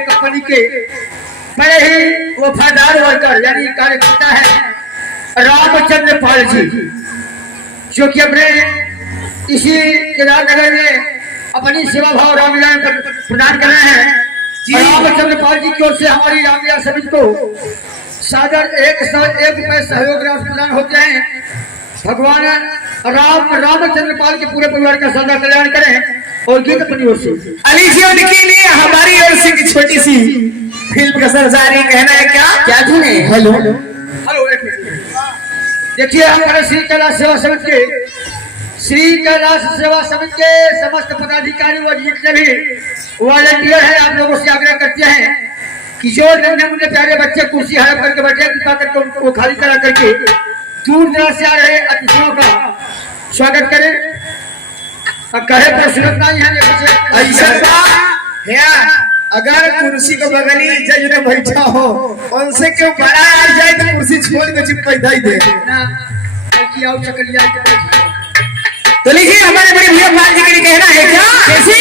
Company के बड़े ही वफादार वर्कर यानी कार्यकर्ता है रामचंद्र पाल जी, जो कि अपने इसी केदारनगर में अपनी सेवा भाव रामलीला प्रदान कर रहे हैं। रामचंद्र पाल जी की ओर से हमारी रामलीला समिति को सादर 101 रुपए सहयोग राशि प्रदान होते हैं। भगवान रामचंद्र पाल के पूरे परिवार का सदा कल्याण करें। और गीत अपनी ओर से अली जी उनके लिए हमारी ओर से एक छोटी सी फिल्म का सरजारी कहना है क्या सुने। हेलो हेलो, एक मिनट देखिए, हमारे श्री कैलाश सेवा समिति के समस्त पदाधिकारी व जितने भी वॉलंटियर हैं, आप लोगों से आग्रह करते हैं कि जो नन्हे मुन्ने प्यारे बच्चे कुर्सी हड़प करके बैठे, कृपा करके उनको खाली करा करके दूर दराज से आ रहे अतिथियों का स्वागत करें। कहे पर सुनत नहीं है ऐसा अगर कुर्सी को बगली जज ने बैठा हो, उनसे क्यों बड़ा आ जाए तो कुर्सी छोड़ के चिपका ही दे ना कि आओ चकलिया तो लिखिए हमारे बड़े भैया पाल जी के लिए कहना है क्या कैसी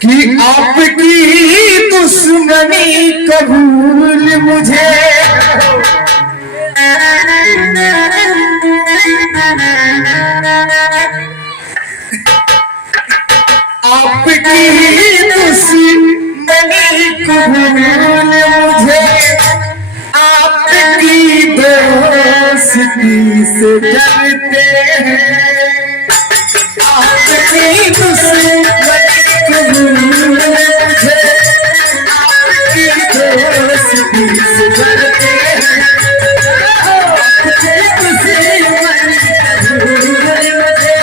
कि आपकी दुश्मनी कबूल मुझे आपकी दुश्मनी कबूल मुझे आपकी दोस्ती से डरते हैं। आपकी दुश्मनी कबूल मुझे आपकी दोस्ती से डरते हैं। आपकी दुश्मनी कबूल मुझे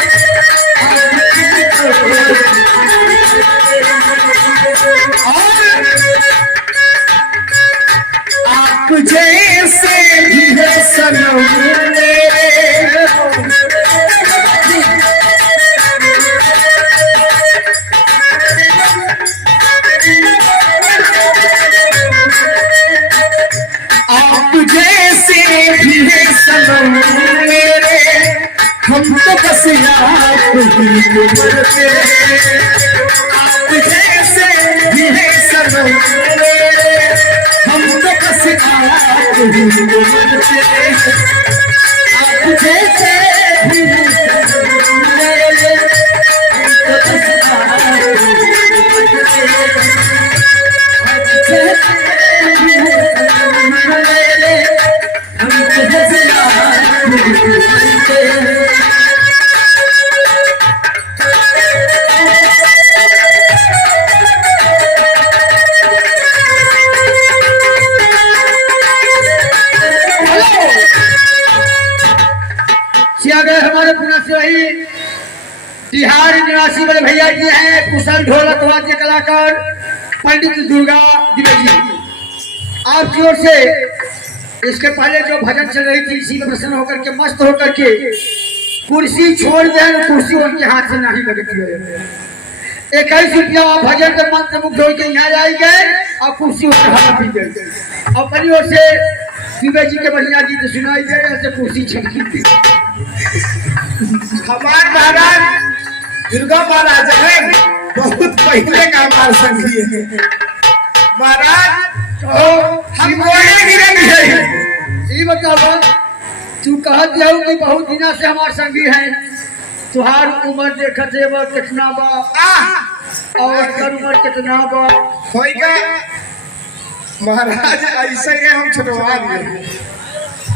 आप जैसे भी है सनम आप जैसे भी है सनम मेरे, हम तो बस आप ही को मरते हैं। आप जैसे भी है सनम मेरे, हम तो बस आप ही को मरते हैं। आप जैसे भी है सनम मेरे, हम तो बस आप ही को मरते हैं। आप जैसे भी है सनम मेरे, हम तो बस आप ही को मरते हैं। हमारे पुनः से वही बिहार निवासी बड़े भैया जी हैं, कुशल ढोलक वाद्य कलाकार पंडित दुर्गा द्विवेदी। आपकी ओर से इसके पहले जो भजन चल रही थी, इसी में प्रसन्न होकर के मस्त होकर के कुर्सी छोड़ दें, कुर्सी उनके हाथ से नहीं लगती है। 21 रुपया भजन के मंत्र मुग्ध होकर यहाँ आई गए और कुर्सी उनके हाथ में गई। और अपनी ओर से द्विवेदी के बढ़िया गीत सुनाई गए, ऐसे कुर्सी छटकी थी। हमारे महाराज दुर्गा महाराज है, बहुत पहले का हमारे संगी है महाराज। हम बोले गिरे है ये बताओ, तू कहत जाऊ कि बहुत दिना से हमारे संगी हैं, तुहार उम्र देखत है कितना बा और कर उम्र कितना बा होएगा महाराज। ऐसे के हम छुटवा दिए।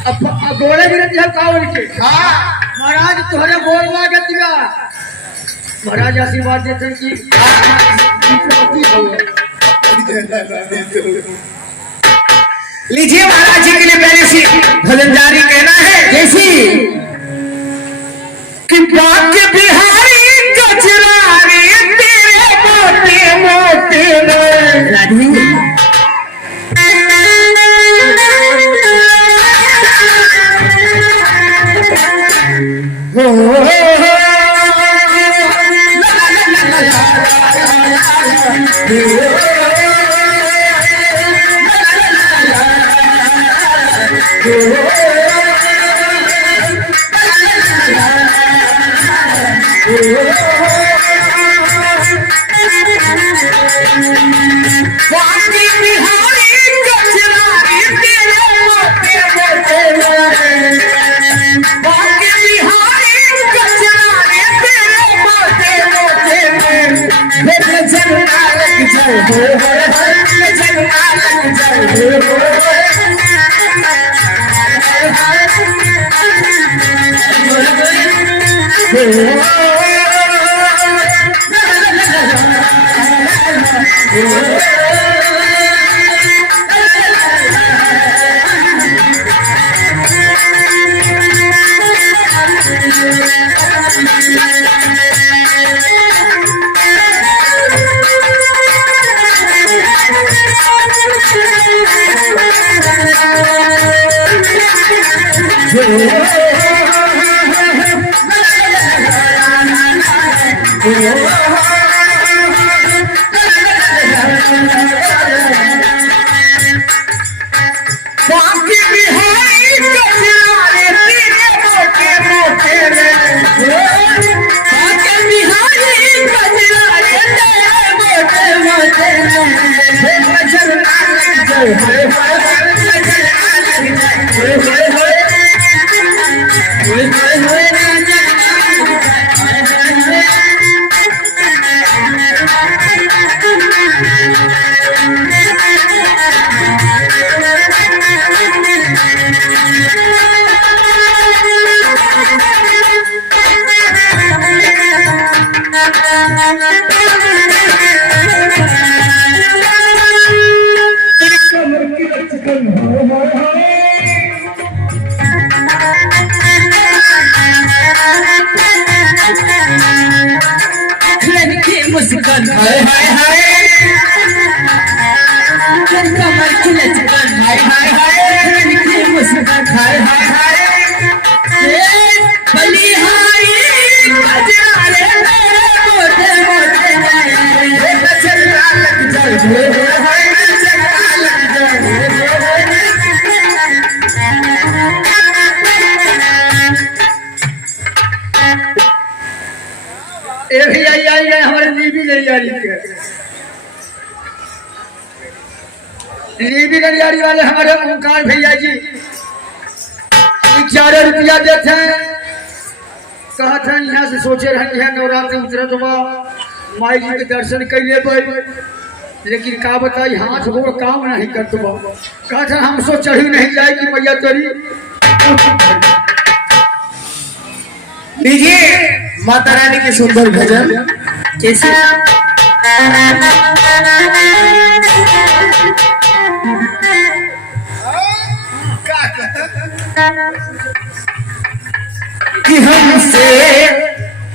अब बोले भी नहीं कावल के। हाँ महाराज तुम्हारे बोल लागत दिया, महाराज आशीर्वाद देते हैं कि लीजिए महाराज जी के लिए पहले से भजन जारी कहना है जैसी कि बाके बिहारी कचरारी तेरे मोटे मोटे राधे बाकी बिहारी कचरारी तेरे मोटे मोटे बाकी बिहारी कचरारी तेरे मोटे मोटे फिर जलना लग जाए जलना लग बाकी बिहारी कचरारे तेरे मोटे मोटे बाकी बिहारी कचरारे तेरे मोटे मोटे नजर ना लग जाए नजर ना लग जाए मुस्कान हाय हाय हाय कमर की लचकन हाय हाय हाय मुस्कान हाय हाय हाय बलिहारी कजरारे मोटे मोटे चलना लग जाए चलना लग जाए ए भी आई हमारे लीबी गलियारी के लीबी गलियारी वाले हमारे ओंकार भैया जी 11 रुपया देते हैं कहते हैं यहाँ से सोचे रहे हैं नवरात्र उतरत बा माई जी के दर्शन कैले पर लेकिन का बताई हाथ गोड़ काम नहीं करत बा कहते हैं हमसे चढ़ी नहीं जाएगी मैया तोरी लीजिए माता रानी के सुंदर भजन कैसे कि हमसे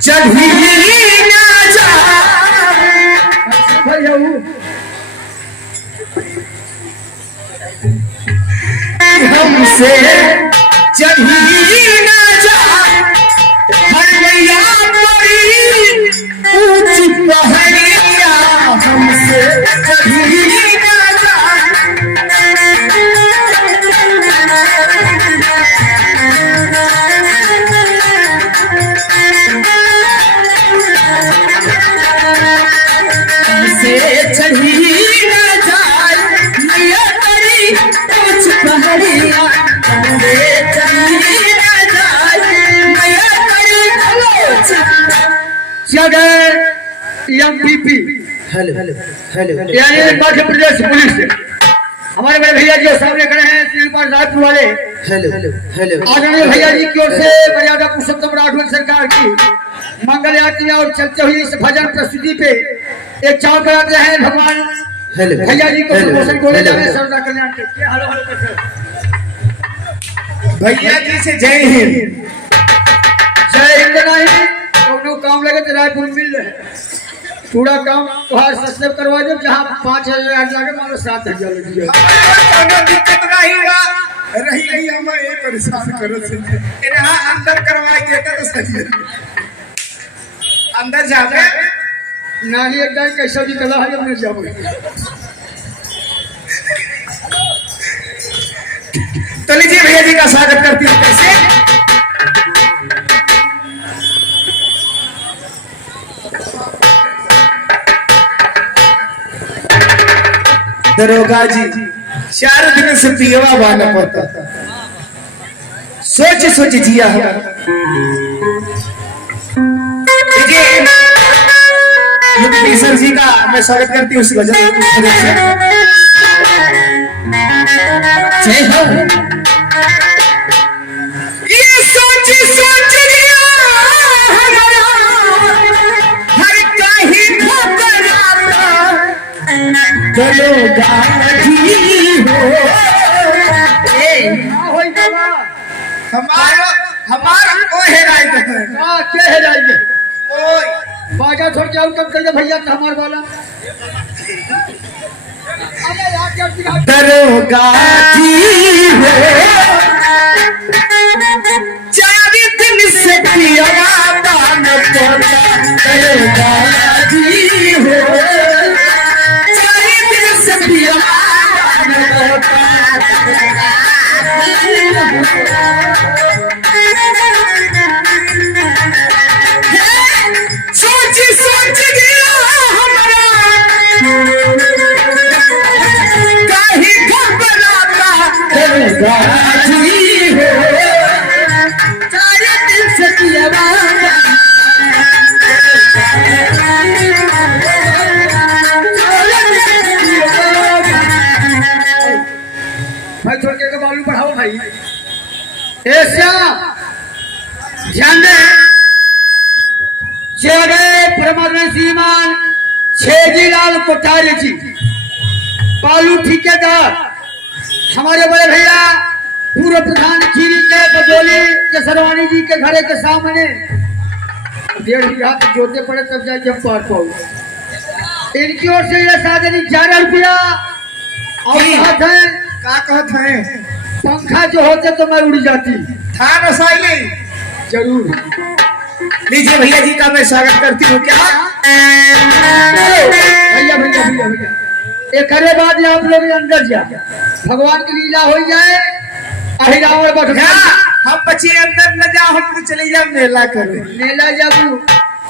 चढ़ी ना जा हमसे चढ़ी ना जा हरिया बड़ी ऊंची पहाड़िया हमसे चढ़ी ना जा हमसे चढ़ी ना जाए मैया बड़ी ऊंची पहाड़िया हमसे चढ़ी ना जाए मैया एमपीपी हेलो हेलो यानी मध्य प्रदेश पुलिस हमारे बड़े भैया जी सामने खड़े हैं श्रीपाल राजपुर वाले हेलो हेलो आदरणीय भैया जी की ओर से मर्यादा पुरुषोत्तम राठौर सरकार की मंगल आरती और चलते हुए इस भजन प्रस्तुति पे एक चाव कराते हैं भगवान हेलो भैया जी को प्रमोशन को ले जा रहे हैं सर्वदा कल्याण के हेलो हेलो करते भैया जी से जय हिंद जय हिंद नहीं तो काम लगे तो रायपुर मिल रहे पूरा काम तुहार सब्सक्राइब करवा दो जहाँ 5,000 लगे मान लो 7,000 लग जाए दिक्कत रही रही हमें ये परेशान करो यहाँ अंदर करवाई देता तो सही अंदर जावे नानी एकदम कैसा भी कला है अपने जाओ तो लीजिए भैया जी का स्वागत करती हूँ कैसे दरोगा जी 4 दिन से पियवा बाना पड़ता था। सोच सोच जिया है। देखिए युक्ति सर जी का मैं स्वागत करती हूँ उस गजल से। जय हो। ये सोच सोच जिया हमारा हर कहीं ठकराता दरोगा जी हो। हमारा को हेराई है। क्या है जाइए बाजा छोड़ के आउट कर दे भैया हमार वाला। दरोगा जी हो 4 दिन से पियवा बाना पड़ता दरोगा जी हो 4 दिन से पियवा बाना पड़ता। सोच सोच गया हमारा कहीं घबराता दरोगा जी हो 4 दिन से पियवा भाई छोड़ के बालू बढ़ाओ भाई। ऐसा ध्यान दे जय परमात्मा श्रीमान छेजीलाल कोठारी जी बालू ठेकेदार हमारे बड़े भैया पूर्व प्रधान खीरी के बदौली के सरवानी जी के घरे के सामने 1.5 बीघा जोते पड़े तब जाके हम पार पाओ। इनकी ओर से ये साधनी 11 रुपया और कहत है का कहत है पंखा जो होते तो मैं उड़ जाती थान साइली जरूर। लीजिए भैया जी का मैं स्वागत करती हूँ। क्या भैया भैया भैया भैया एक अरे बाद आप लोग अंदर जा भगवान की लीला हो जाए अहिरावण बैठ हम बच्चे अंदर न जा हम तो चले जाओ मेला करो। मेला जाबू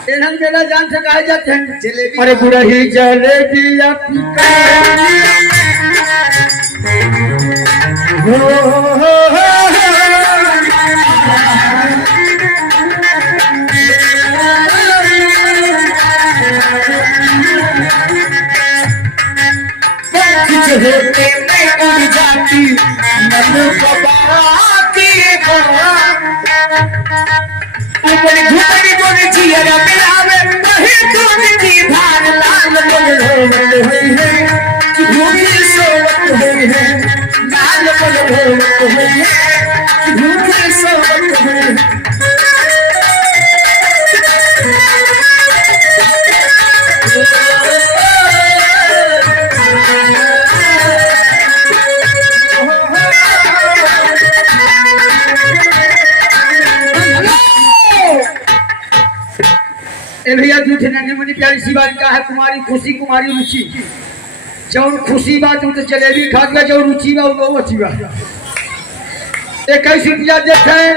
एनहन मेला जान से कहे जाते हैं जलेबी। अरे बुढ़ही जलेबी होते मैं उड़ जाती मन की ऊपर घुमरी बोल जिया मिलावे वही दूध की धार लाल बोल हुई है भूखी सोवत हुई है लाल बोल हुई है भूखी सोवत हुई है। भैया झूठे नन्ही मुन्नी प्यारी सी बात का है कुमारी खुशी कुमारी रुचि जौन खुशी बात तो जलेबी खा गया जो रुचि बा वो अच्छी बा 21 रुपया देते हैं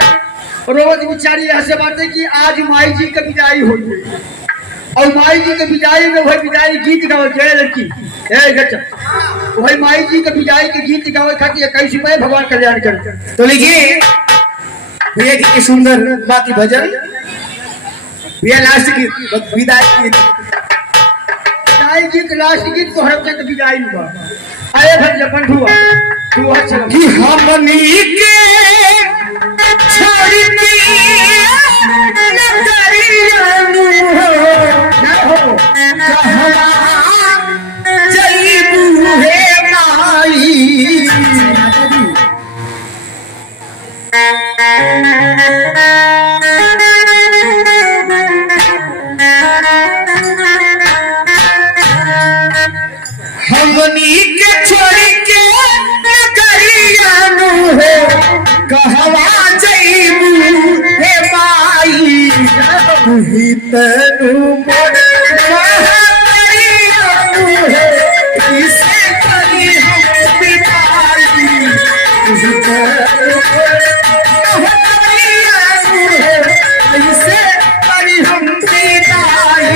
रोज बिचारी ऐसे बात है कि आज माई जी की विदाई हो गई और माई जी के विदाई में वही विदाई गीत गावे जय लड़की वही माई जी के विदाई के गीत गावे खातिर 21 रुपये भगवान कल्याण कर। तो लीजिए भैया जी की सुंदर बाकी भजन भैया लास्ट की विदाई गीत लास्ट गीत को हर तक विदाई हुआ आए भैया बंधुआ तू अच्छा कि हमनी के छोड़ के नगरियानु हो कहवा जईबू हे माई हमनी के छोड़ के नगरियानु हो कहवा जईबू हे माई तनु मोर नगरियानु हो किसे करी हम विदाई तनु नगरियानु हो किसे करी हम विदाई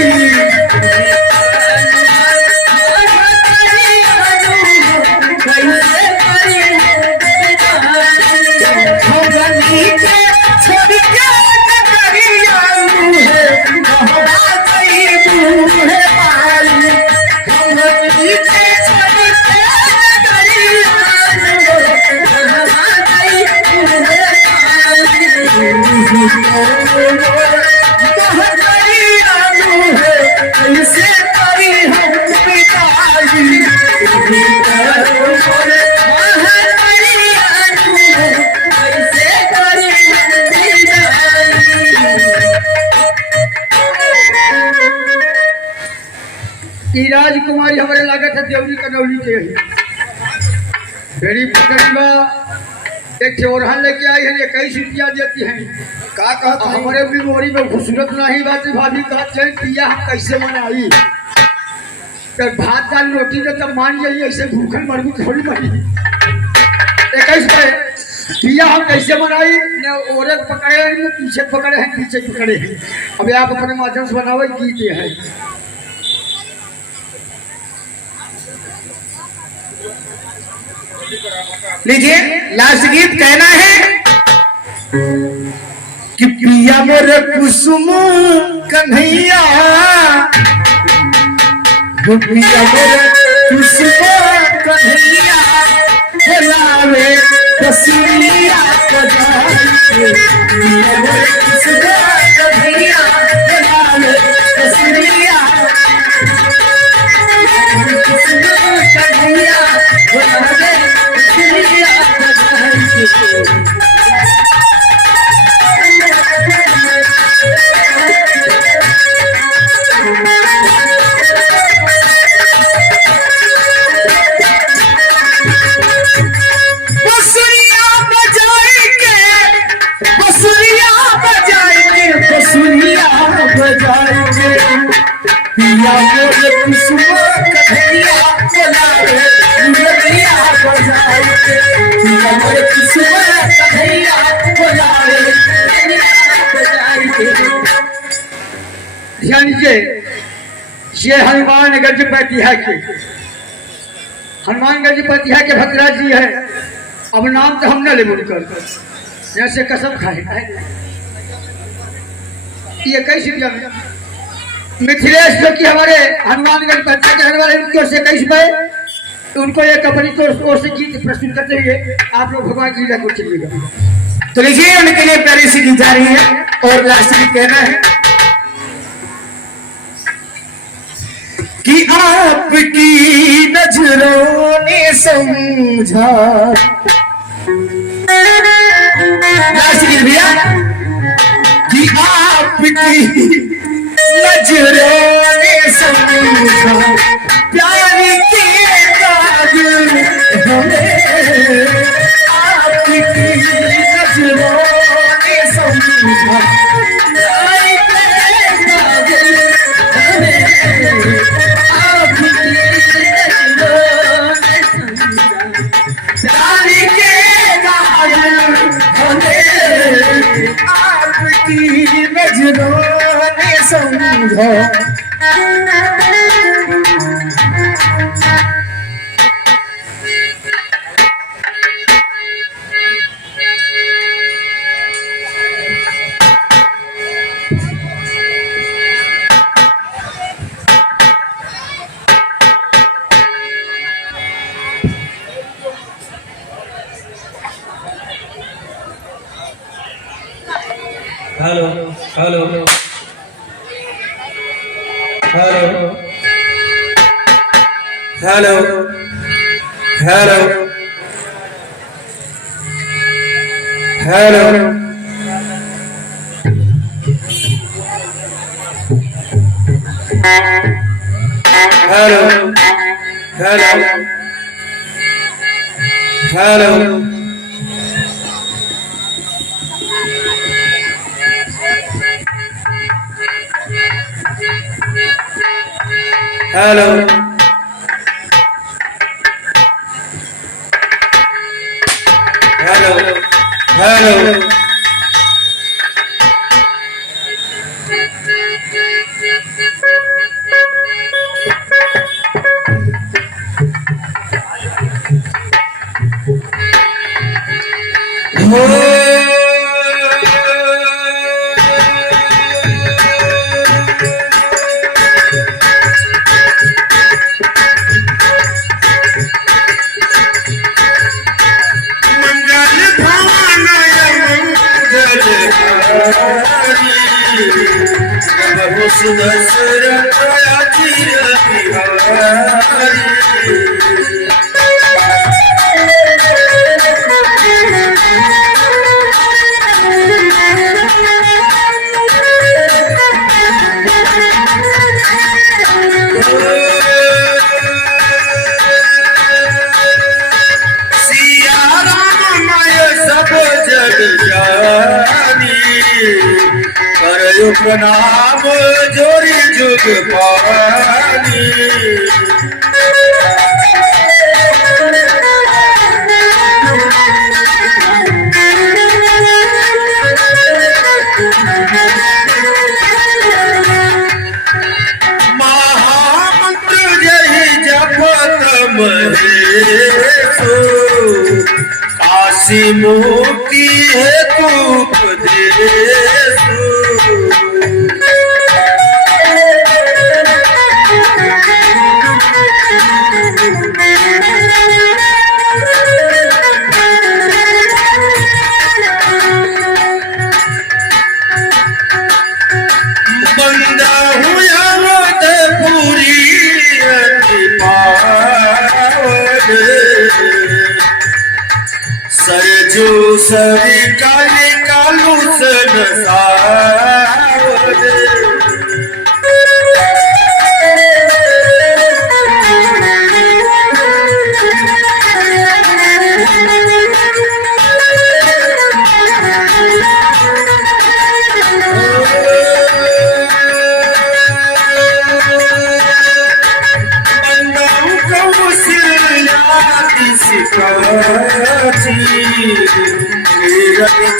कुमारी हमारे लागत है देवरी कनौली के ही मेरी पकड़ी में एक चौरहन लेके आई है 21 रुपया देती है का कहत है हमारे मेमोरी में खूबसूरत नहीं बात भाभी कहत चल पिया हम कैसे मनाई तो भात दाल रोटी तो तब मान जाइए ऐसे भूखल मरबू थोड़ी मरी 21 पे पिया हम कैसे मनाई न औरत पकड़े न पीछे पकड़े हैं पीछे पकड़े हैं अब आप अपने माध्यम से बनावे गीत ये है लीजिए लास्ट गीत कहना है कि पिया मोरे कुसुम कन्हैया पिया मोरे कुसुम कन्हैया बोलावे बसुरिया बजाए पिया मोरे कुसुम कन्हैया बोलावे बसुरिया कुसुम कन्हैया बोलावे बसुरिया बजाए पिया मोरे कुसुम कन्हैया बोलावे बसुरिया बजाए पिया मोरे कुसुम कन्हैया बोलावे बसुरिया बजाए। ध्यान से ये हनुमान गजपति है के हनुमान गजपति है के भद्राज जी है अब नाम तो हम न ले बोलकर जैसे कसम खाए ये कैसे रुपया में मिथिलेश जो कि हमारे हनुमानगढ़ पंचायत रहने वाले उनकी ओर से 21 रुपए तो उनको एक अपनी ओर से गीत प्रस्तुत करते हुए आप लोग भगवान की लीला को चलिएगा। तो लीजिए उनके लिए प्यारी सी गीत जा रही है और लास्ट में कहना है कि आपकी नजरों ने समझा लास्ट गीत भैया कि आपकी नजरों ने समझा प्यार के काबिल हमें आपकी नजरों ने समझा प्यार के काबिल हमें आपकी नजरों ने समझा प्यार के काबिल हमें आपकी नजरों समझो hello hello hello hello hello hello hello hello hello hello hello hello नाम जोरी जुग पानी महामंत्र जही जपत महेशो काशी मुक्ति है तू उपदेशो बंदा हुआ मत पूरी अति पावन सरजू सरी काली कालू सनसावन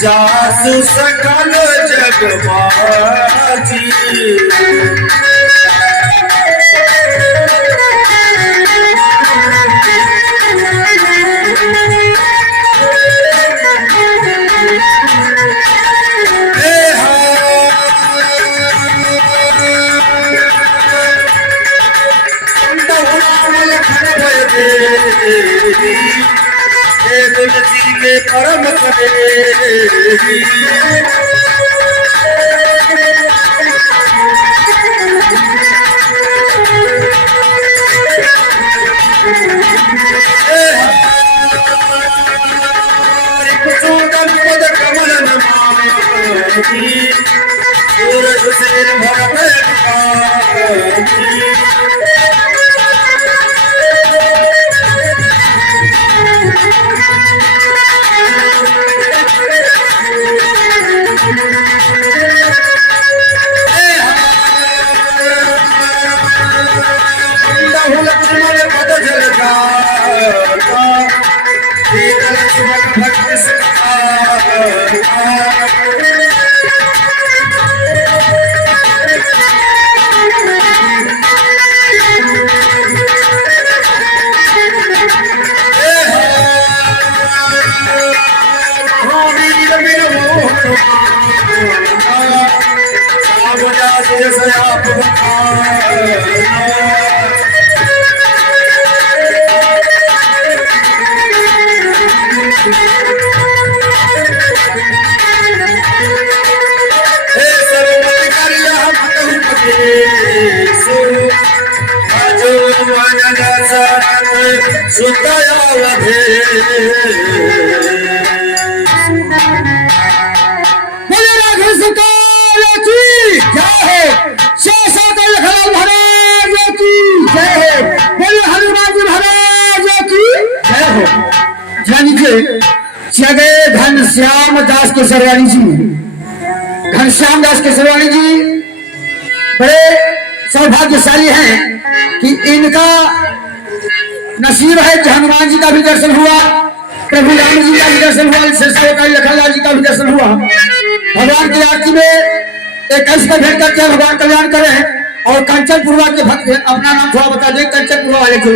जासु सकल जगमाजी तुलसी के परम सनेही कुसुम पद कमल नमामि सूरज सेन भरत जगह घनश्याम दास केसरवानी जी, घनश्याम दास केसरवानी जी बड़े सौभाग्यशाली हैं कि इनका नसीब है कि हनुमान जी का भी दर्शन हुआ, प्रभु राम जी का भी दर्शन हुआ, लखनलाल जी का भी दर्शन हुआ। भगवान की आरती में एक ऐसा भेंट करके भगवान कल्याण करें। और कंचनपुरवा के भक्त अपना नाम थोड़ा बता दें, कंचनपुरवा वाले जो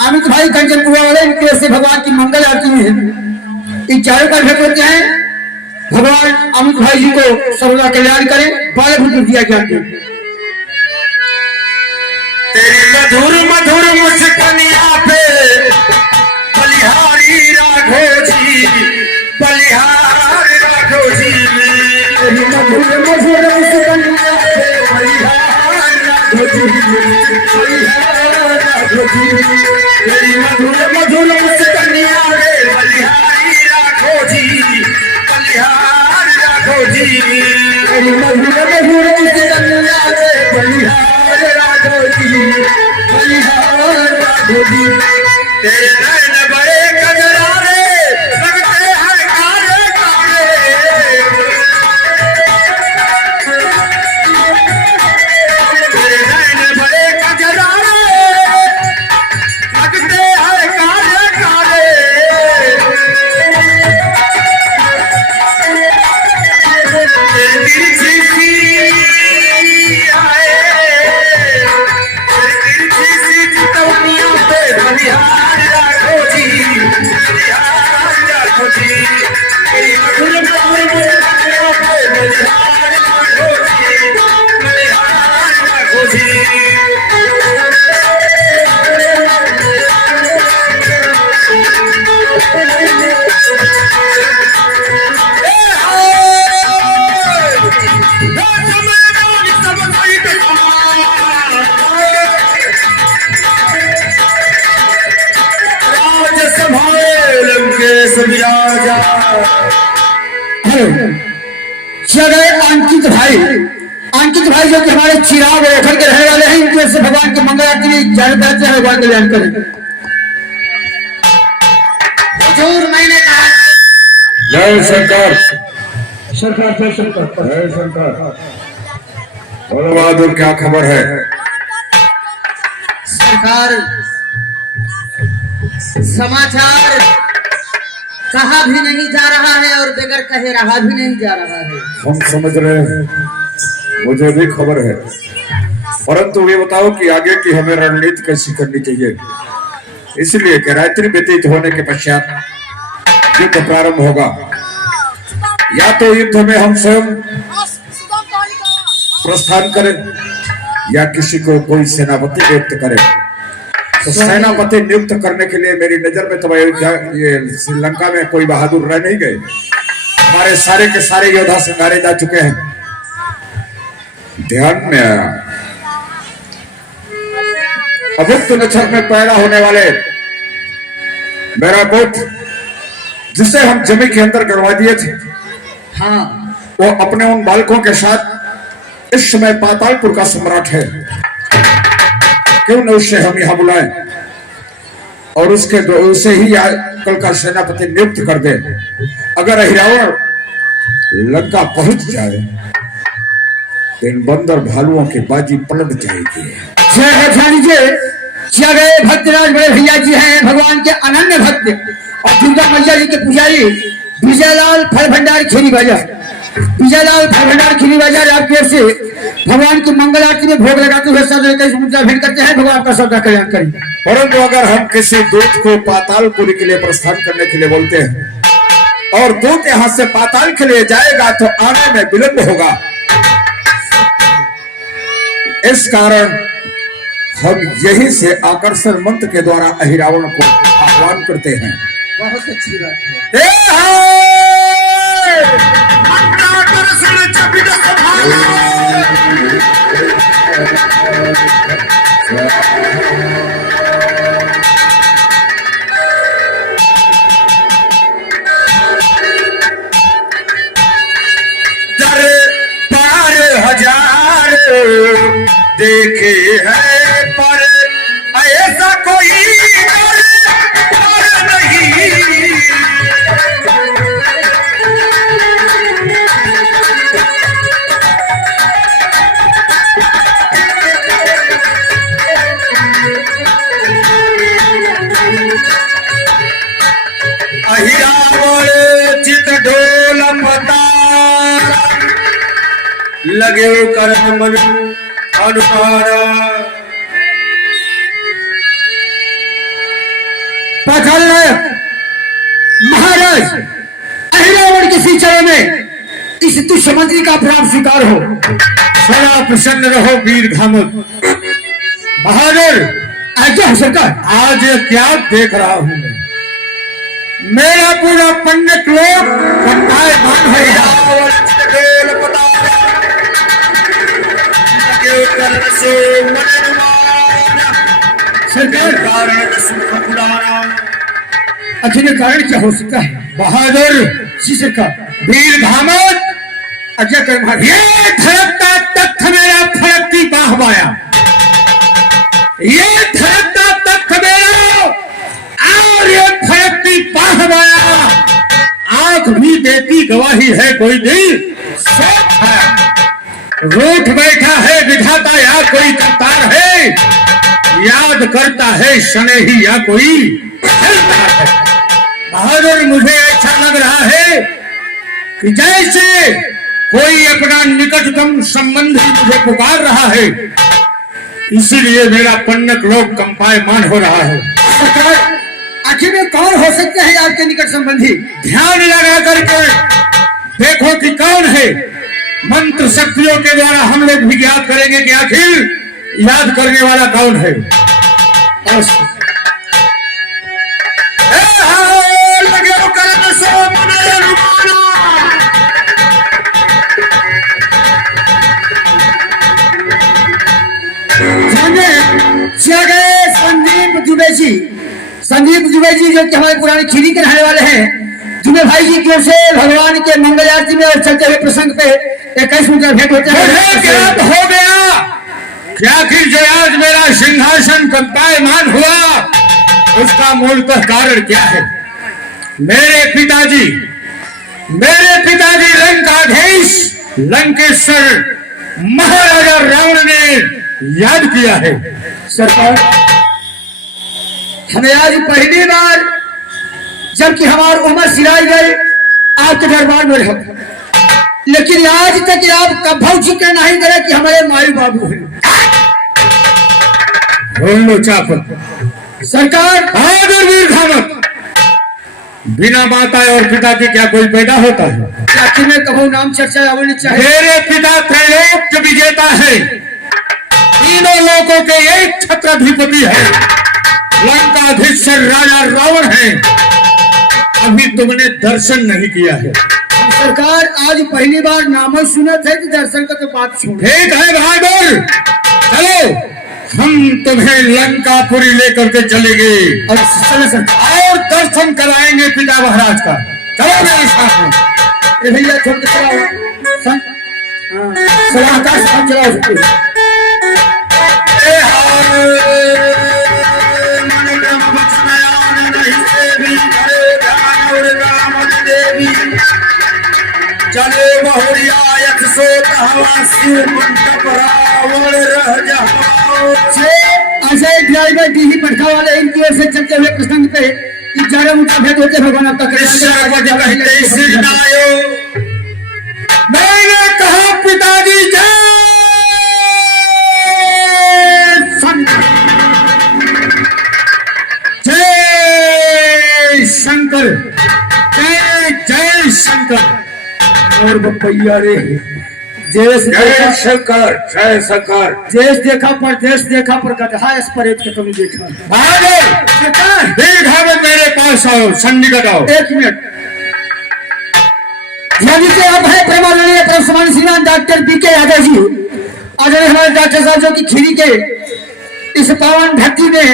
अमित भाई कंचनपुरा वाले, इनके से भगवान की मंगल आरती में है। इन चारों का भेंट होते हैं। भगवान अमित भाई जी को सर्वदा कल्याण करें, बाल बुद्धि दिया ज्ञान दे। तेरी मधुर मधुर मुस्कानिया पे बलिहारी राघो जी, बलिहार राघो जी, तेरी मधुर मधुर मुस्कानिया पे बलिहार राघो जी, तेरी मधुर मधुर मुस्कानिया पे बलिहारी राघो जी, बलिहार राघो जी, तेरी मधुर मधुर मुस्कानिया पे बलिहार राघो जी। खोजी। तेरे नैन बड़े कजरारे लगते हैं काले काले। तेरे नैन बड़े कजरारे लगते हैं काले काले। तेरी तिरछी सी आए, तेरी तिरछी सी चितौनियों पे बलिहार राखो जी, बलिहार राखो जी। तेरी मधुर मधुर मुस्कानियों पे बलिहार राखो जी, बलिहार राखो जी। राज संभाल लंकेश विराजा। जगह अंकित भाई जो कि हमारे चिराग रेखर के रहने वाले हैं, इनकी ओर से भगवान की मंगल आरती में जाने चाहते हैं, भगवान कल्याण करें। हुजूर मैंने कहा जय शंकर, सरकार जय शंकर। जय शंकर। बोलो बहादुर, क्या खबर है? सरकार समाचार कहा भी नहीं जा रहा है और बगैर कहे रहा भी नहीं जा रहा है। हम समझ रहे हैं, मुझे भी खबर है, परंतु ये बताओ कि आगे की हमें रणनीति कैसी करनी चाहिए। इसलिए कि रात्रि व्यतीत होने के पश्चात युद्ध प्रारंभ होगा। या तो युद्ध में हम स्वयं प्रस्थान करें या किसी को कोई सेनापति नियुक्त करें। तो सेनापति नियुक्त करने के लिए मेरी नजर में तो ये श्रीलंका में कोई बहादुर रह नहीं गए। हमारे सारे के सारे योद्धा संघारे जा चुके हैं। ध्यान में आया, अभिक्त नक्षत्र में पैदा होने वाले मेरा पुत्र, जिसे हम जमी के अंदर गड़वा दिए थे, हाँ, वो अपने उन बालकों के साथ इस समय पातालपुर का सम्राट है। क्यों न उससे हम यहां बुलाएं और उसे ही कल का सेनापति नियुक्त कर दे। अगर अहिरावण लंका पहुंच जाए तो इन बंदर भालुओं की बाजी पलट जाएगी। जय गए भक्तराज बड़े भैया जी हैं, भगवान के अनन्य भक्त और दुर्गा मैया जी के पुजारी विजयलाल फल भंडार खीरी बाजार। विजयलाल फल भंडार खीरी बाजार आपकी ओर से भगवान की मंगल आरती में भोग लगाते हुए सब मुद्रा भेंट करते हैं। भगवान का सबका कल्याण करें। परंतु अगर हम किसी दूत को पातालपुरी के लिए प्रस्थान करने के लिए बोलते हैं और दूत यहां से पाताल के लिए जाएगा तो आने में विलंब होगा। इस कारण हम यही से आकर्षण मंत्र के द्वारा अहिरावण को आह्वान करते हैं। बहुत अच्छी बात है। दर पार हजार देखे हैं पर ऐसा कोई दर नहीं। अहिरावण चित ढोल पता लगे कर्म मन अनुसारा। पाताल महाराज अहिरावण के सीचर में इस तुच्छ मंत्री का अपराध स्वीकार हो। सदा प्रसन्न रहो वीर घामद। बहादुर आज्ञा है सरकार। आज क्या देख रहा हूं मैं, मेरा पूरा पंडित लोग पट्टायमान है। सरकार कारण सुख बुलाना। आखिर कारण क्या हो सकता है? बहादुर जी सरकार। वीर घामद, आज्ञा कर महाराज। ये धड़कता तथ्य मेरा फड़कती बाह बाया। ये धड़कता तथ्य मेरा वाह माया, आंख भी देती गवाही है, कोई दिल सोच है। रूठ बैठा है विधाता या कोई करतार है, याद करता है शनै ही या कोई चलता है। बहादुर, मुझे ऐसा लग रहा है कि जैसे कोई अपना निकटतम संबंधी मुझे पुकार रहा है, इसीलिए मेरा पन्नक लोग कंपायमान हो रहा है। सरकार, आखिर में कौन हो सकते हैं आपके निकट संबंधी? ध्यान लगा करके देखो कि कौन है। मंत्र शक्तियों के द्वारा हम लोग भी ज्ञात करेंगे कि आखिर याद करने वाला कौन है। लगे हो करम सो मने रुमाना। संदीप दुबे जी, संदीप दुबे जी जो कि हमारे पुरानी खीरी के रहने वाले हैं, दुबे भाई जी की ओर से भगवान के मंगल आरती में और चलते हुए प्रसंग पे 21 मिनट भेंट होते हैं। ज्ञात हो गया क्या कि जो आज मेरा सिंहासन कंपायमान हुआ, उसका मूलतः कारण क्या है? मेरे पिताजी लंकाधीश लंकेश्वर महाराजा रावण ने याद किया है। सरकार, हमें आज पहली बार जबकि हमारी उम्र सिराई गई आपके दरबार में रहो, लेकिन आज तक आप कभी जिक्र नहीं करे कि हमारे माई बाबू हैं। सरकार, बहादुर वीर धामक, बिना माता और पिता के क्या कोई पैदा होता है? आखिर में कभू नाम चर्चा होनी चाहिए। मेरे पिता त्रैलोक्य विजेता है, तीनों लोगों के एक छत्राधिपति है, लंकाधीश्वर राजा रावण है। अभी तुमने दर्शन नहीं किया है। सरकार, आज पहली बार नाम सुना थे कि दर्शन का तो बात छोड़। ठीक है बहादुर, चलो हम तुम्हें लंकापुरी लेकर के चलेंगे और और दर्शन कराएंगे पिता महाराज का। चलो मेरे साथ में। भैया छोड़ के चलाओ, सलाहकार साहब चलाओ। चले बहुरिया एक सोत हवा शिव मंडप रावण रह जाओ। ऐसे ड्राइवर डीही पटका वाले इनकी ओर से चलते हुए प्रसंग पे 11 मिनट भेंट होते भगवान आपका मैंने कहा पिताजी जय शंकर, जय जय शंकर। और बपैया रे, जय शंकर, जय शंकर। देश देखा परदेश देखा पर गधा इस परेड के कभी देखा। मेरे पास आओ, सन्निकट आओ। 1 मिनट। आप है परमानंदीय परम श्रीमान डॉक्टर बीके यादव जी, आज हमारे डॉक्टर साहब जो कि खीरी के इस पावन भक्ति में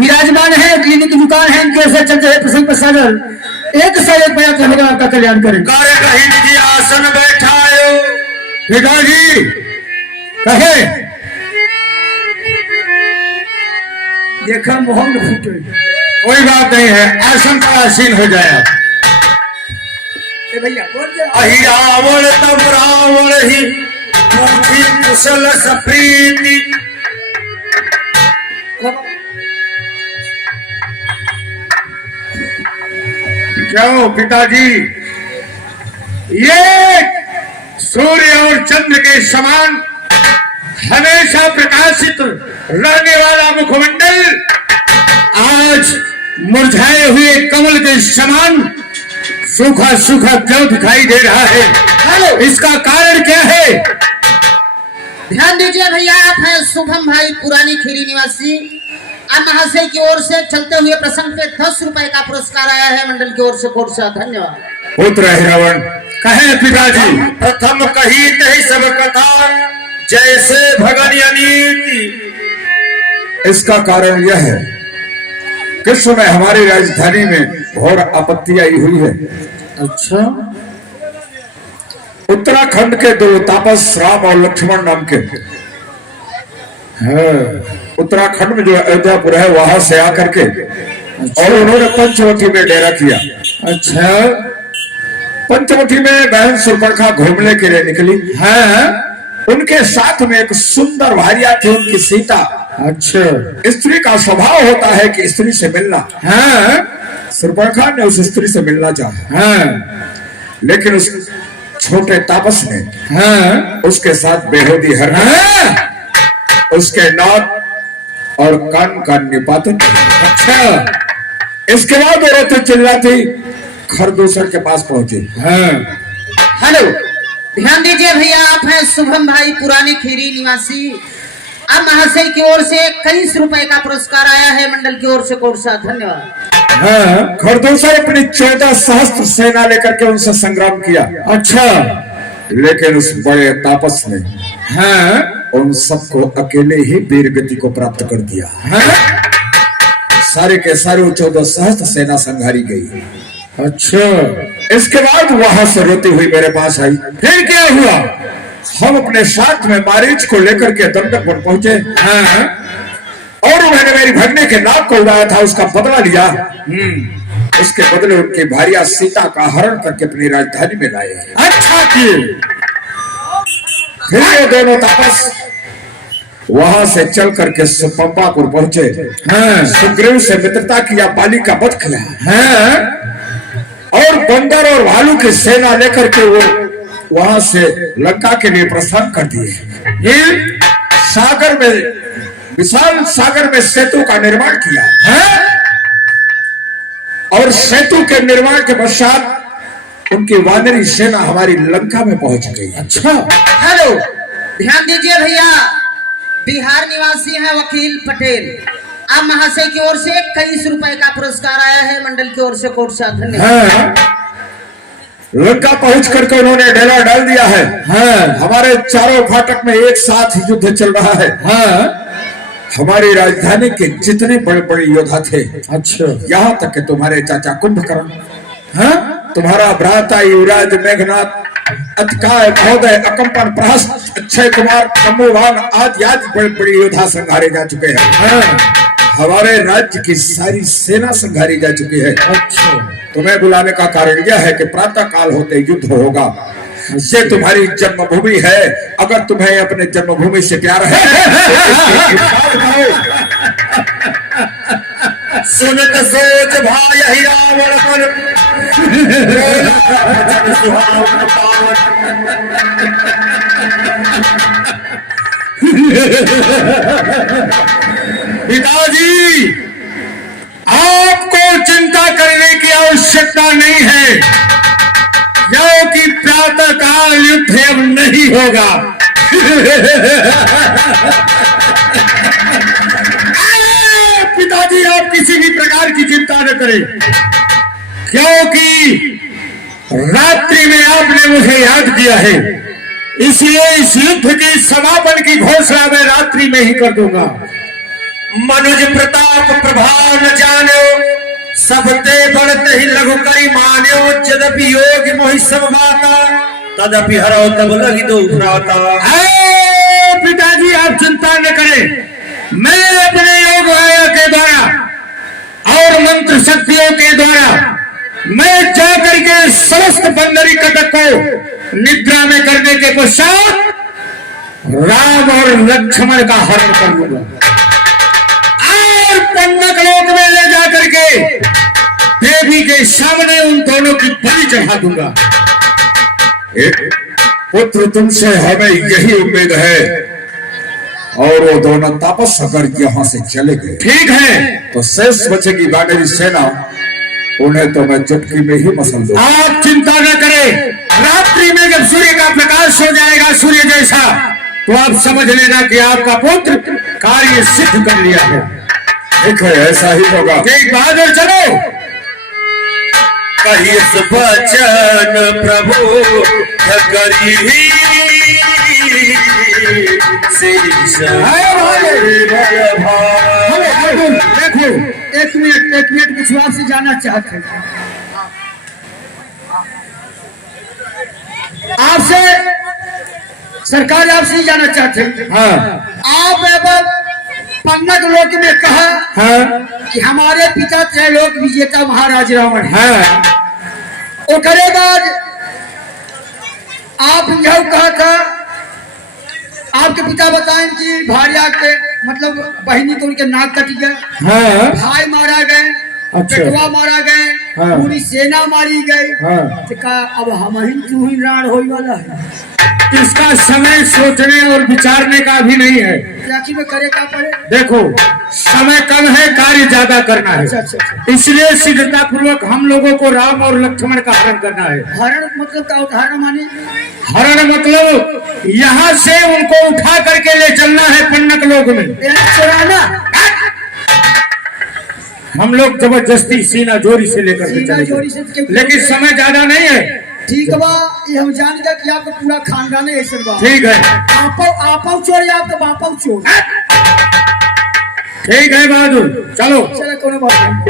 विराजमान है, क्लिनिक की दुकान है, इनके से चलते हुए प्रसंग पर सागर एक से एक प्रयास होगा आपका कल्याण करें। जी आसन बैठाओ। पिताजी कहे देखा मोहन फूटे, कोई बात नहीं है, आसन पर आसीन हो जाए। भैया बोल दे। अहि रावण तब रावण ही पूछी कुशल सप्रीति। क्यों पिताजी, ये सूर्य और चंद्र के समान हमेशा प्रकाशित रहने वाला मुखमंडल आज मुरझाए हुए कमल के समान सूखा सूखा क्यों दिखाई दे रहा है? हेलो, इसका कारण क्या है? ध्यान दीजिए भैया, आप हैं शुभम भाई पुरानी खीरी निवासी। आप महाशय की ओर से चलते हुए प्रसंग पे 10 रुपए का पुरस्कार आया है मंडल की ओर से, कोट से धन्यवाद। पुत्र रावण कहे पिताजी, प्रथम कही तही सब कथा जैसे भगन अनीति। इसका कारण यह है कि इस समय हमारी राजधानी में घोर आपत्ति आई हुई है। अच्छा, उत्तराखंड के 2 तापस राम और लक्ष्मण नाम के उत्तराखंड में जो अयोध्यापुर है वहां से आकर के और उन्होंने पंचवटी में डेरा किया। अच्छा। पंचवटी में बहन सुपर्णखा घूमने के लिए निकली है। उनके साथ में एक सुंदर भार्या थी, उनकी सीता। अच्छा। स्त्री का स्वभाव होता है कि स्त्री से मिलना है। सुपर्णखा ने उस स्त्री से मिलना चाहा है, लेकिन उस छोटे तापस ने उसके साथ बेहूदी हर उसके नाक और कान का निपातन। अच्छा। इसके बाद औरतें चिल्लाती खरदूसर के पास पहुंची। हेलो, ध्यान दीजिए भैया, आप हैं शुभम भाई पुरानी खीरी निवासी। अब महाशय की ओर से 21 रुपए का पुरस्कार आया है, मंडल की ओर से कोट सा धन्यवाद। खरदूसर अपनी 14 सहस्त्र सेना लेकर के उनसे संग्राम किया। अच्छा। लेकिन उस बड़े तापस ने उन सबको अकेले ही वीर गति को प्राप्त कर दिया। सारे के सारे 14 सहस्त्र सेना संघारी गई। अच्छा। इसके बाद वहां से रोती हुई मेरे पास आई। फिर क्या हुआ? हम अपने साथ में मारीच को लेकर के दमदम पर पहुंचे और उन्होंने मेरी भगने के नाक को उड़ाया था, उसका बदला लिया। उसके बदले उनकी भार्या सीता का हरण करके अपनी राजधानी में लाए। अच्छा किए। फिर ये दोनों तापस वहां से चल करके पंपापुर पहुंचे। सुग्रीव से मित्रता किया, बाली का वध किया और बंदर और भालू की सेना लेकर के वो वहां से लंका के लिए प्रस्थान कर दिए। सागर में, विशाल सागर में सेतु का निर्माण किया और सेतु के निर्माण के पश्चात उनकी वानरी सेना हमारी लंका में पहुंच गई। अच्छा। हेलो, ध्यान दीजिए भैया, बिहार निवासी हैं वकील पटेल। अब महाशय की ओर से 21 रुपए का पुरस्कार आया है, मंडल की ओर से कोट सा धन्यवाद। लंका पहुंच करके उन्होंने डेरा डाल दिया है। हमारे चारों फाटक में एक साथ युद्ध चल रहा है। हमारी राजधानी के जितने बड़े बड़े योद्धा थे, अच्छा, यहाँ तक कि तुम्हारे चाचा कुंभकर्ण, तुम्हारा भ्राता युवराज मेघनाथ, अतकाय महोदय, अकंपन, प्रहस्त, अक्षय कुमार, कम्बुवान आदि बड़े बड़े योद्धा संघारे जा चुके हैं। हमारे राज्य की सारी सेना संघारी जा चुकी है। अच्छा। तुम्हें बुलाने का कारण यह है कि प्रातः काल होते युद्ध होगा। ये तुम्हारी जन्मभूमि है, अगर तुम्हें अपने जन्मभूमि से प्यार है सुनत सोच भाई ही रावण पर पिताजी, आपको चिंता करने की आवश्यकता नहीं है, क्योंकि प्रातः काल युद्ध अब नहीं होगा। पिताजी, आप किसी भी प्रकार की चिंता न करें, क्योंकि रात्रि में आपने मुझे याद किया है, इसलिए इस युद्ध के समापन की घोषणा मैं रात्रि में ही कर दूंगा। मनुज प्रताप प्रभाव न जानो, सबते बढ़ते ही लघु करी मान्यो, यद्यपि योग मोहि सब गाता, तदपि हरो तब लगी दो भ्राता। पिताजी, आप चिंता न करें, मैं अपने योग के द्वारा और मंत्र शक्तियों के द्वारा मैं जाकर के समस्त बंदरी कटक को निद्रा में करने के पश्चात राम और लक्ष्मण का हरण कर लूंगा और पन्नक लोक में ले जाकर के देवी के सामने उन दोनों की बलि चढ़ा दूंगा। पुत्र, तुमसे हमें यही उम्मीद है, और वो दोनों तापस अगर यहाँ से चले गए, ठीक है, तो शेष बचेगी वानरी सेना, उन्हें तो मैं चुटकी में ही मसल दूंगा। आप चिंता न करें, रात्रि में जब सूर्य का प्रकाश हो जाएगा सूर्य जैसा, तो आप समझ लेना कि आपका पुत्र कार्य सिद्ध कर लिया है। ठीक है, ऐसा ही होगा। एक बहादुर, चलो। कहिस बचन प्रभु करी देखो, एक मिनट विश्वास से जाना चाहते हैं आपसे, सरकार आपसे ही जाना चाहते हैं। आप पन्नग लोक में कहा कि हमारे पिता त्रैलोक विजेता महाराज रावण है, ओकरे बाद आप यह कहा था आपके पिता बताएं कि भारिया के मतलब बहनी तो उनके नाक कट गए, हाँ भाई मारा गए, अच्छा। बेटवा मारा गए, हाँ। पूरी सेना मारी गई। हाँ। तो कहा अब हम ही तू ही राण होई वाला है, इसका समय सोचने और विचारने का भी नहीं है। आखिर में करे क्या पड़े। देखो समय कम है, कार्य ज्यादा करना है, अच्छा अच्छा अच्छा। इसलिए शीघ्रता पूर्वक हम लोगों को राम और लक्ष्मण का हरण करना है। हरण मतलब क्या होता है? हरण माने हरण मतलब यहाँ से उनको उठा करके ले चलना है पन्नक लोक में। चुराना, हम लोग जबरदस्ती सीना जोरी से लेकर के सीना जोरी से चलेंगे, लेकिन समय ज्यादा नहीं है। ठीक बा, ये हम जान गए कि आपका पूरा खानदान है ऐसा बा। ठीक है, आपो चोर या आपका बापो चोर। ठीक है बहादुर, चलो। चलो कोनो बात नहीं।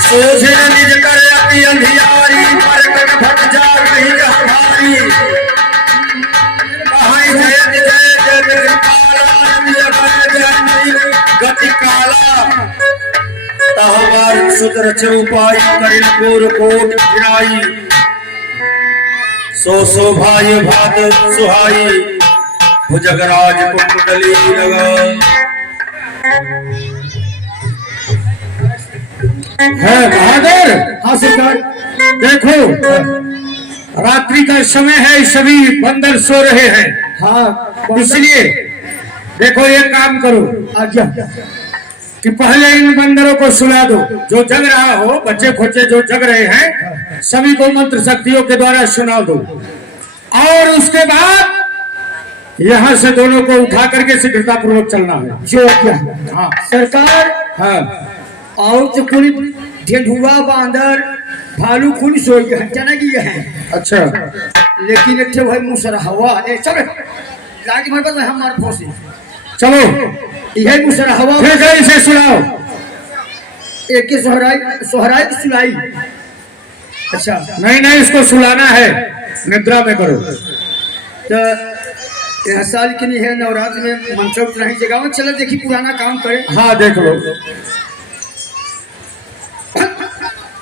सोचे निज कर अति अंधियारी, परकट भट जाग नहीं हमारी। कहाई जय जय जय कृपाला, निज जय नहीं गति काला। तहवार सुतर चौपाई करिन पूर कोट गिराई। सो भाई भात सुहाई, भुजगराज कुंडली लगा। है बहादुर। हाँ सरकार। देखो रात्रि का समय है, सभी बंदर सो रहे हैं, हाँ इसलिए देखो ये काम करो आज्ञा कि पहले इन बंदरों को सुला दो, जो जग रहा हो, बच्चे खोचे जो जग रहे हैं सभी को मंत्र शक्तियों के द्वारा सुना दो, और उसके बाद यहाँ से दोनों को उठा करके शीघ्रता पूर्वक चलना है। जो आज्ञा। हाँ सरकार हाँ और तो कुल ढेढुआ बांदर भालू कुल सोई गए जना की है। अच्छा, लेकिन एक भाई मुसर हवा ए चल लागी मार पर हम मार फोसी चलो यही मुसर हवा ठीक है, इसे सुनाओ। एक के सोहराई की सुलाई। अच्छा नहीं नहीं, इसको सुलाना है, निद्रा में करो। तो यह साल की नहीं है, नवरात्र में मंत्र नहीं जगह में चलो देखी पुराना काम करे। हाँ देख लो।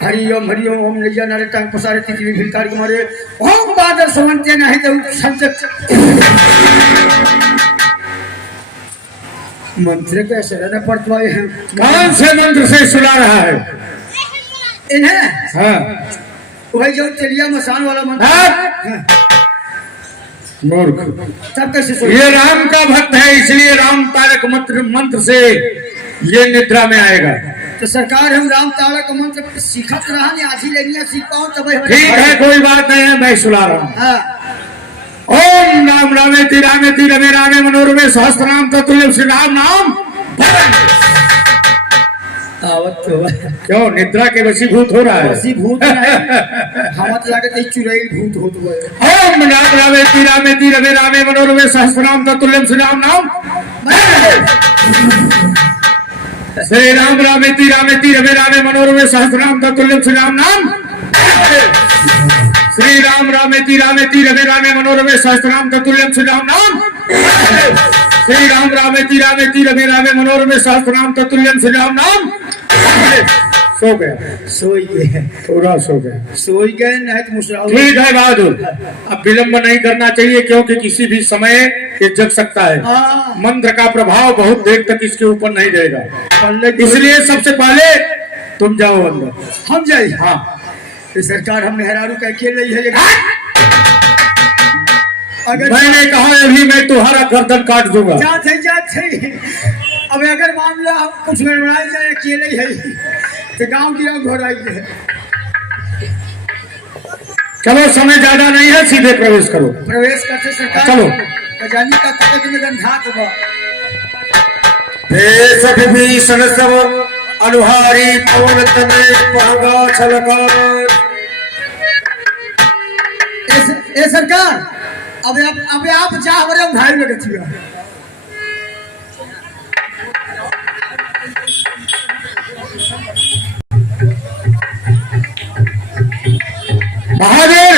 हरिओम हरिओम ओम नैया नारे टांग पसारे तिथि भिलकार कुमारे ओम बादर समन्ते नहीं तो संचक मंत्र कैसे रहना पड़ता है। कौन से मंत्र से सुला रहा है? इन्हें हाँ वही जो तेलिया मसान वाला मंत्र। हाँ? मूर्ख, सब कैसे सुन। ये राम का भक्त है, इसलिए राम तारक मंत्र से ये निद्रा में आएगा। तो सरकार हम राम तारक मंत्र सीखत रहा नहीं, आज ही लेनिया सीख पाऊं तब ठीक है, कोई बात नहीं है, मैं सुला रहा हूँ। हाँ ओम राम रामेति रामेति रमे रामे मनोरमे सहस्त्र नाम तत्तुल्यं श्री राम नाम। आवत तो क्यों निद्रा के वशीभूत हो रहा है? वसी भूत नहीं हम तो लागत है चुड़ैल भूत होत हुए। ओम राम रामेति रामेति रमे रामे मनोरमे सहस्त्र नाम तत्तुल्यं श्री राम नाम। श्री राम रामेति रामेति रमे रामे मनोरमे सहस्त्र नाम तत्तुल्यं श्री राम नाम। श्री राम रामेति रामेति रमे रामे मनोरमे सहस्त्र नाम तत्तुल्यं श्री राम नाम। श्री राम रामेति रामेति रमे रामे मनोरमे सहस्त्र नाम तत्तुल्यं श्री राम नाम। सो गया, सोई गए पूरा सो गया। सोई गए नहीं तो मुसराओ। ठीक है बहादुर, अब विलंब नहीं करना चाहिए, क्योंकि किसी भी समय ये जग सकता है। हाँ। मंत्र का प्रभाव बहुत देर तक इसके ऊपर नहीं रहेगा, पल्ले इसलिए सबसे पहले तुम जाओ अंदर। हम जाए। हाँ तो सरकार हम मेहरारू का खेल रही है ये। अगर मैंने कहा अभी मैं तुम्हारा गर्दन काट दूंगा। जात है अब अगर मामला कुछ गड़बड़ाई जाए अकेले ही है तो गांव की राम घोड़ाई है। चलो समय ज्यादा नहीं है, सीधे प्रवेश करो। प्रवेश करते सरकार चलो। खजानी का कटक में गंधात हुआ। देश विभीषण सब अनुहारी, पवन तनय पहंगा छलकार। ए सरकार अब आप जा हमारे घायल में गथिया। बहादुर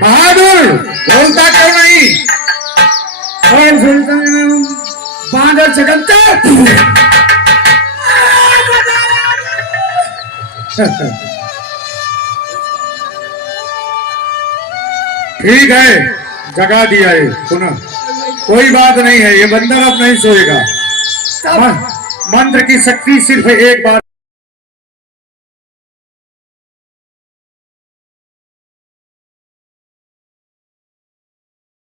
बहादुर बोलता क्यों नहीं? और सुल्तान में बांदर चकमता ठीक है, जगा दिया है पुनः, कोई बात नहीं है, ये बंदर अब नहीं सोएगा। मंत्र की शक्ति सिर्फ एक बार